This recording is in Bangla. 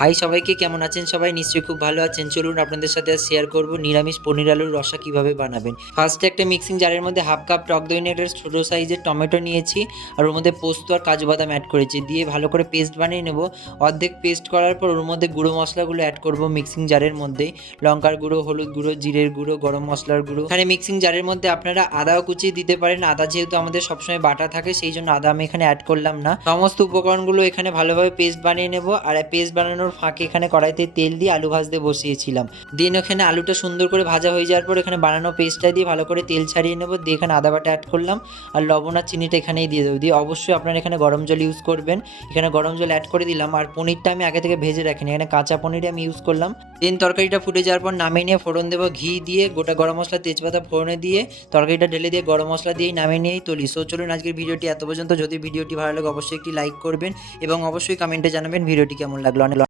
হাই সবাইকে, কেমন আছেন সবাই? নিশ্চয়ই খুব ভালো আছেন। চলুন আপনাদের সাথে আজ শেয়ার করব নিরামিষ পনির আলুর রসা কিভাবে বানাবেন। ফার্স্টে একটা মিক্সিং জারের মধ্যে হাফ কাপ টক দই নিয়ে একটা ছোটো সাইজের টমেটো নিয়েছি, আর ওর মধ্যে পোস্ত আর কাজু বাদাম অ্যাড করেছি, দিয়ে ভালো করে পেস্ট বানিয়ে নেব। অর্ধেক পেস্ট করার পর ওর মধ্যে গুঁড়ো মশলাগুলো অ্যাড করব মিক্সিং জারের মধ্যেই। লঙ্কার গুঁড়ো, হলুদ গুঁড়ো, জিরের গুঁড়ো, গরম মশলার গুঁড়ো। এখানে মিক্সিং জারের মধ্যে আপনারা আদাও কুচিয়ে দিতে পারেন। আদা যেহেতু আমাদের সবসময় বাটা থাকে, সেই জন্য আদা আমি এখানে অ্যাড করলাম না। সমস্ত উপকরণগুলো এখানে ভালোভাবে পেস্ট বানিয়ে নেব। আর পেস্ট বানানোর ফাঁকে এখানে কড়াইতে তেল দিয়ে আলু ভাজতে বসিয়েছিলাম। দেন এখানে আলুটা সুন্দর করে ভাজা হয়ে যাওয়ার পর এখানে বানানো পেস্টটা দিয়ে ভালো করে তেল ছাড়িয়ে নেব। দিয়ে এখানে আদা বাটা অ্যাড করলাম, আর লবণ আর চিনিটা এখানেই দিয়ে দেবো। দিয়ে অবশ্যই আপনারা এখানে গরম জল ইউজ করবেন। এখানে গরম জল অ্যাড করে দিলাম। আর পনিরটা আমি আগে থেকে ভেজে রাখিনি, এখানে কাঁচা পনিরই আমি ইউজ করলাম। দেন তরকারিটা ফুটে যাওয়ার পর নামিয়ে নিয়ে ফোড়ন দেবো ঘি দিয়ে, গোটা গরম মশলা তেজপাতা ফোড়নে দিয়ে তরকারিটা ঢেলে দিয়ে গরম মশলা দিয়েই নামিয়ে নিয়েই তুলি। সো চলুন আজকের ভিডিওটি এত পর্যন্ত। যদি ভিডিওটি ভালো লাগে অবশ্যই একটি লাইক করবেন এবং অবশ্যই কমেন্টে জানাবেন ভিডিওটি কেমন লাগলো।